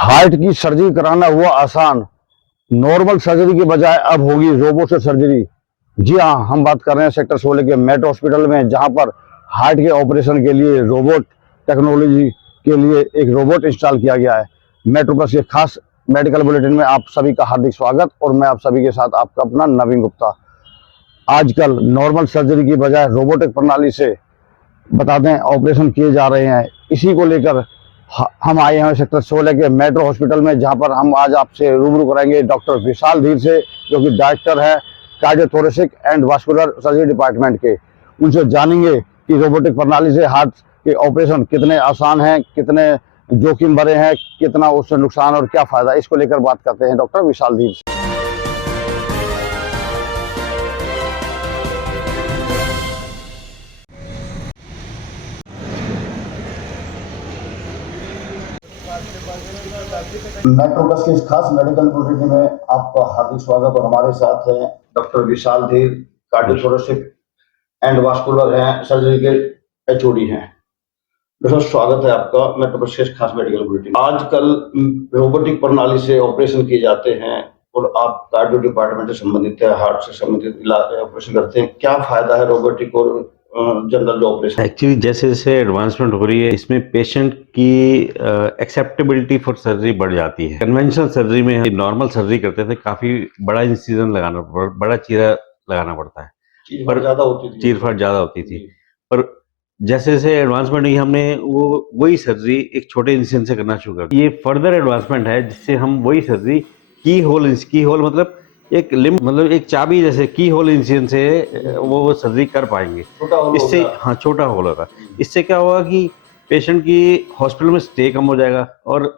Heart की surgery कराना हुआ आसान। नॉर्मल सर्जरी के बजाय अब होगी रोबोट से सर्जरी। जी हाँ, हम बात कर रहे हैं सेक्टर 16 के मेट हॉस्पिटल में, जहां पर हार्ट के ऑपरेशन के लिए रोबोट टेक्नोलॉजी के लिए एक रोबोट इंस्टॉल किया गया है। मेट्रो प्लस के खास मेडिकल बुलेटिन में आप सभी का हार्दिक स्वागत, और मैं आप सभी के साथ आपका अपना नवीन गुप्ता। आजकल नॉर्मल सर्जरी की बजाय रोबोटिक प्रणाली से बता दें ऑपरेशन किए जा रहे हैं। इसी को लेकर हम आए हैं सेक्टर 16 के मेट्रो हॉस्पिटल में, जहां पर हम आज आपसे रूबरू कराएंगे डॉक्टर विशाल धीर से, जो कि डायरेक्टर है cardiothoracic and vascular surgery department के। उनसे जानेंगे कि रोबोटिक प्रणाली से हार्ट के ऑपरेशन कितने आसान हैं, कितने जोखिम भरे हैं, कितना उससे नुकसान और क्या फायदा, इसको लेकर बात करते हैं डॉक्टर विशाल धीर से। मेट्रो प्लस के इस खास मेडिकल बुलेटिन में आपका हार्दिक स्वागत, और हमारे साथ हैं डॉक्टर विशाल धीर, कार्डियोथोरेसिक एंड वास्कुलर हैं, सर्जरी के एचओडी हैं। डॉक्टर स्वागत है आपका मेट्रो प्लस के इस खास मेडिकल बुलेटिन। आजकल रोबोटिक प्रणाली से ऑपरेशन किए जाते हैं, और आप कार्डियो डिपार्टमेंट से संबंधित है, हार्ट से संबंधित ऑपरेशन करते हैं। क्या फायदा है रोबोटिक और जनरल ऑपरेशन? एक्चुअली जैसे जैसे एडवांसमेंट हो रही है, इसमें पेशेंट की एक्सेप्टेबिलिटी फॉर सर्जरी बढ़ जाती है। कन्वेंशनल सर्जरी में नॉर्मल सर्जरी करते थे, काफी बड़ा इंसिजन बड़ा चीरा लगाना पड़ता है, चीरफाड़ ज्यादा होती थी। चीरफाड़ ज्यादा होती थी। पर जैसे जैसे एडवांसमेंट हुई, हमने वही सर्जरी एक छोटे इंसिजन से करना शुरू कर दिया। ये फर्दर एडवांसमेंट है, जिससे हम वही सर्जरी की होल मतलब एक लिम्ब, मतलब एक चाबी जैसे की होल इंसिजन से वो सर्जरी कर पाएंगे। इससे हाँ, छोटा होल होगा। इससे क्या होगा कि पेशेंट की हॉस्पिटल में स्टे कम हो जाएगा और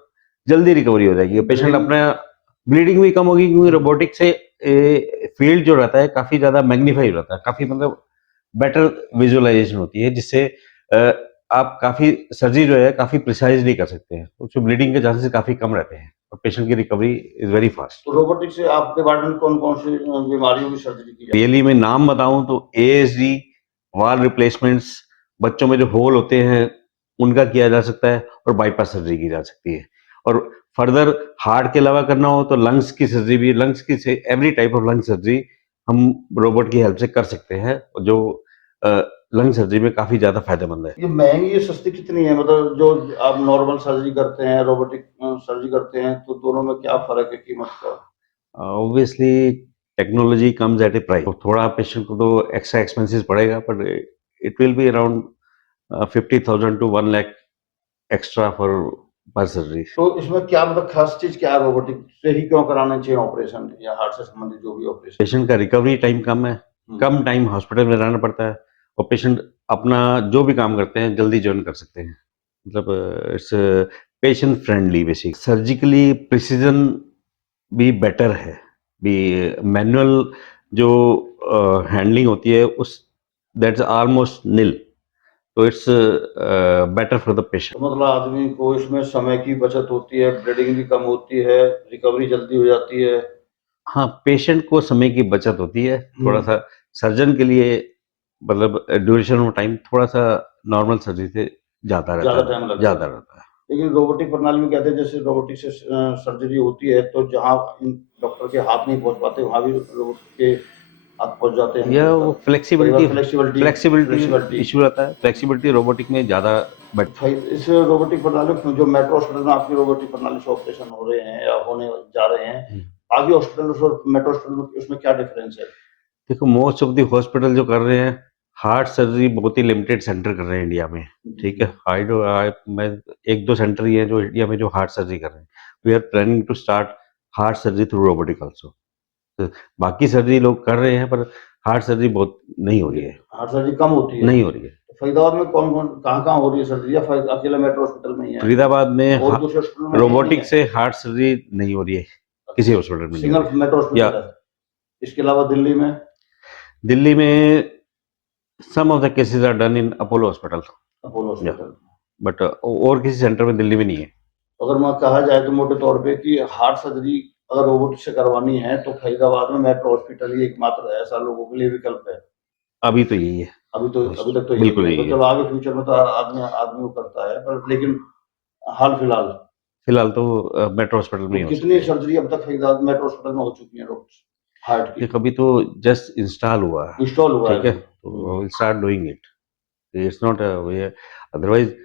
जल्दी रिकवरी हो जाएगी। पेशेंट अपना ब्लीडिंग भी कम होगी, क्योंकि रोबोटिक से फील्ड जो रहता है काफी ज्यादा मैग्नीफाई हो जाता है, काफी मतलब बेटर विजुअलाइजेशन होती है, जिससे आप काफी सर्जरी जो है काफी प्रिसाइजली कर सकते हैं। उसमें ब्लीडिंग के चांसेस काफी कम रहते हैं और पेशेंट की रिकवरी इज वेरी फास्ट। तो रोबोटिक से आप डिपार्टमेंट कौन कौन सी बीमारियों की सर्जरी की जाती है? रियली मैं नाम बताऊं तो एएसडी, वाल रिप्लेसमेंट्स, बच्चों में जो होल होते हैं उनका किया जा सकता है, और बाईपास सर्जरी की जा सकती है। और फर्दर हार्ट के अलावा करना हो तो लंग्स की सर्जरी भी, लंग्स की से every type of lung surgery हम रोबोट की हेल्प से कर सकते हैं, जो लंग सर्जरी में काफी ज्यादा फायदेमंद है। ये महंगी या सस्ती कितनी है? मतलब जो आप नॉर्मल सर्जरी करते हैं, रोबोटिक सर्जरी करते हैं, तो दोनों में क्या फर्क है कीमत का? Obviously technology comes at A price. थोड़ा पेशेंट को तो एक्स्ट्रा एक्सपेंसेस पड़ेगा, पर it will be around 50,000 to 1 lakh extra for पर सर्जरी। तो इसमें क्या मतलब खास चीज क्या है? रोबोटिक से ही क्यों कराना चाहिए ऑपरेशन, या हार्ट से संबंधित जो भी ऑपरेशन? पेशेंट का रिकवरी टाइम कम है, कम टाइम हॉस्पिटल में रहना पड़ता है, और पेशेंट अपना जो भी काम करते हैं जल्दी ज्वाइन कर सकते हैं। मतलब it's patient friendly basic. Surgically precision भी बेटर है, भी मैनुअल जो हैंडलिंग होती है उस दैट्स ऑलमोस्ट निल, तो it's better for the patient. मतलब आदमी को इसमें समय की बचत होती है, ब्लीडिंग भी कम होती है, रिकवरी जल्दी हो जाती है। हाँ, पेशेंट को समय की बचत होती है थोड़ा सा। सर्जन के लिए मतलब ड्यूरेशन ऑफ टाइम थोड़ा सा नॉर्मल सर्जरी से ज्यादा रहता ज्यादा है, टाइम लगता है। ज्यादा रहता है। लेकिन रोबोटिक प्रणाली में कहते हैं, जैसे रोबोटिक से सर्जरी होती है, तो जहाँ डॉक्टर के हाथ नहीं पहुंच पाते, वहां भी रोबोट के हाथ पहुंच जाते हैं। यह वो फ्लेक्सिबिलिटी फ्लेक्सिबिलिटी फ्लेक्सिबिलिटी इशू रहता है। फ्लेक्सिबिलिटी रोबोटिक में ज्यादा, बट इस रोबोटिक प्रणाली में जो मेट्रो हॉस्पिटल में आपकी रोबोटिक प्रणाली से ऑपरेशन हो रहे हैं या होने जा रहे हैं, आगे हॉस्पिटल और मेट्रो हॉस्पिटल में उसमें क्या डिफरेंस है? देखो, मोस्ट ऑफ द हॉस्पिटल जो कर रहे हैं हार्ट सर्जरी बहुत ही लिमिटेड सेंटर कर रहे हैं इंडिया में। ठीक है, मैं एक दो सेंटर ही है जो इंडिया में जो हार्ट सर्जरी कर रहे हैं। We are planning to start heart surgery through robotic also. तो बाकी सर्जरी लोग कर रहे हैं, पर हार्ट सर्जरी बहुत नहीं हो रही है, हार्ट सर्जरी कम होती है। नहीं हो रही है। तो फरीदाबाद में कौन कौन कहाँ कहाँ हो रही है सर्जरी, या अकेला मेट्रो हॉस्पिटल में ही है? फरीदाबाद में और दूसरे हॉस्पिटल में रोबोटिक से हार्ट सर्जरी नहीं हो रही है, किसी हॉस्पिटल में नहीं हो सिंगल रही है। मेट्रो या हॉस्पिटल है। इसके अलावा दिल्ली में? दिल्ली में some of the cases are done in Apollo hospital, Apollo hospital. But और किसी सेंटर में दिल्ली में नहीं है। अगर मैं कहा जाए तो मोटे तौर पे कि हार्ट सर्जरी अगर रोबोट से करवानी है, तो फरीदाबाद में मेट्रो हॉस्पिटल ही एकमात्र ऐसा लोगों के लिए विकल्प है। अभी तो यही है। अभी तक तो यही बिल्कुल है। यही तो है। चलो आगे फ्यूचर में तो आदमी आदमी वो करता है, पर लेकिन हाल फिलहाल फिलहाल तो मेट्रो हॉस्पिटल में ही हो कितनी सकती है। सर्जरी अब तक मेट्रो हॉस्पिटल में हो चुकी है डॉक्टर हार्ट की? देख, अभी तो जस्ट इंस्टॉल हुआ है, इंस्टॉल हुआ ठीक है है, अभी। तो will start doing it. It's not way, otherwise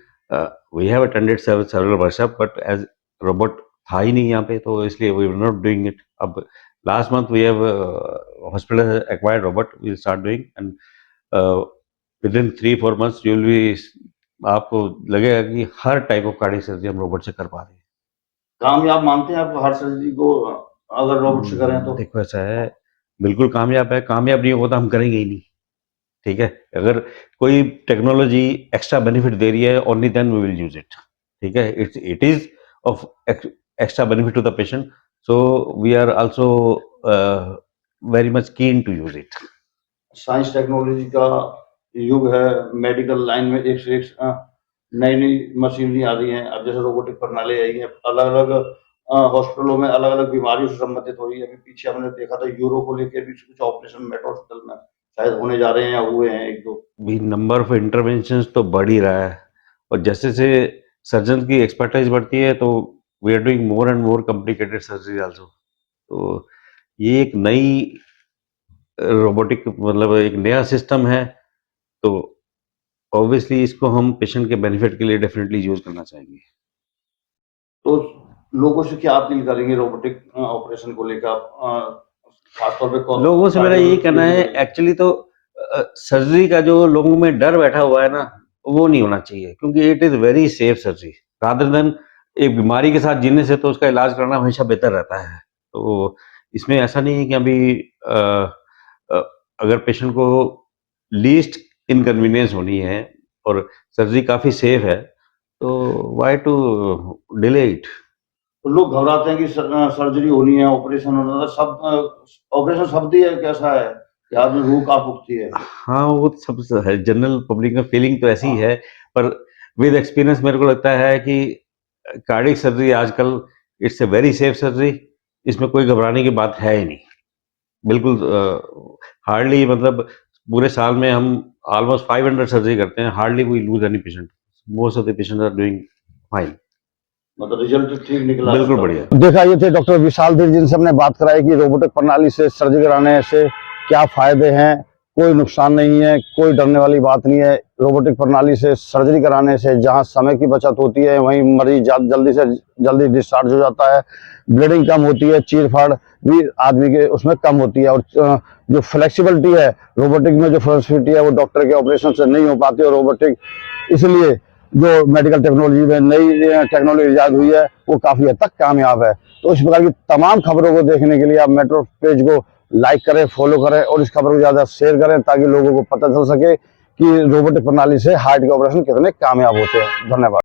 we have attended several workshop, but as robot था ही नहीं यहाँ पे, तो इसलिए we were not doing it. अब last month we have hospital acquired robot, we will start doing, and within 3-4 months you will be, आपको लगेगा कि हर टाइप ऑफ कार्डियक सर्जरी हम रोबोट से कर पा रहे हैं। कामयाब मानते हैं आप हार्ट सर्जरी को अगर रोबोट से करें तो? देखो ऐसा है, बिल्कुल कामयाब है, कामयाब नहीं होगा तो हम करेंगे ही नहीं, ठीक है। अगर कोई टेक्नोलॉजी एक्स्ट्रा बेनिफिट दे रही है, only then we will use it, ठीक है। It is of extra benefit to the patient, so we are also very much keen to use it. Science technology का युग है, मेडिकल लाइन में एक से एक नई नई मशीनरी आ रही हैं। अब जैसे रोबोटिक प्रणाली आई है, अलग अलग हॉस्पिटलों में अलग अलग बीमारियों से संबंधित हो रही है। अभी पीछे हमने देखा था यूरो को लेकर भी कुछ ऑपरेशन मेट्रो हॉस्पिटल में शायद होने जा रहे हैं या हुए हैं एक दो। भी नंबर ऑफ इंटरवेंशंस तो बढ़ ही रहा है, और जैसे से सर्जन की एक्सपर्टाइज बढ़ती है, तो we are doing more and more complicated surgery also. तो ये एक नई रोबोटिक, मतलब एक नया सिस्टम है, तो ऑब्वियसली इसको हम पेशेंट के बेनिफिट के लिए डेफिनेटली यूज करना चाहेंगे। तो लोगों से क्या अपील करेंगे रोबोटिक ऑपरेशन को लेकर आप, खासतौर पे लोगों से मेरा यही कहना है, कार्डियोलॉजी? एक्चुअली तो सर्जरी का जो लोगों में डर बैठा हुआ है ना, वो नहीं होना चाहिए, क्योंकि it is very safe surgery, rather than एक बीमारी के साथ जीने से तो उसका इलाज कराना हमेशा बेहतर रहता है। तो इसमें ऐसा नहीं है कि अभी अ, अगर पेशेंट को लीस्ट इनकन्वीनियंस होनी है और सर्जरी काफ़ी सेफ है, तो वाई टू डिले इट। तो लोग घबराते हैं कि सर्जरी होनी है, ऑपरेशन होना है, सब ऑपरेशन शब्द ही है कैसा है कि आदमी रूह कांप उठती है। हाँ, वो तो सब है, जनरल पब्लिक में फीलिंग तो ऐसी ही है, पर विद एक्सपीरियंस मेरे को लगता है कि कार्डियक सर्जरी आजकल it's a very safe surgery, इसमें कोई घबराने की बात है ही नहीं। बिल्कुल हार्डली, मतलब पूरे साल में हम ऑलमोस्ट 500 सर्जरी करते हैं, hardly we lose any patient, most of the patients are doing fine. मतलब रिजल्ट ठीक निकला बिल्कुल इसका। बढ़िया। देखा, ये थे डॉक्टर विशाल धीर, जिनसे हमने बात कराई कि रोबोटिक प्रणाली से सर्जरी कराने से क्या फायदे हैं। कोई नुकसान नहीं है, कोई डरने वाली बात नहीं है। रोबोटिक प्रणाली से सर्जरी कराने से जहां समय की बचत होती है, वहीं मरीज जल्दी से जल्दी डिस्चार्ज हो जाता है, ब्लीडिंग कम होती है, चीर फाड़ भी आदमी के उसमें कम होती है, और जो फ्लेक्सिबिलिटी है रोबोटिक में, जो फ्लेक्सिबिलिटी है वो डॉक्टर के ऑपरेशन से नहीं हो पाती है रोबोटिक। इसलिए जो मेडिकल टेक्नोलॉजी में नई टेक्नोलॉजी ईजाद हुई है वो काफ़ी हद तक कामयाब है। तो इस प्रकार की तमाम खबरों को देखने के लिए आप मेट्रो पेज को लाइक करें, फॉलो करें, और इस खबर को ज़्यादा शेयर करें, ताकि लोगों को पता चल सके कि रोबोटिक प्रणाली से हार्ट के ऑपरेशन कितने कामयाब होते हैं। धन्यवाद।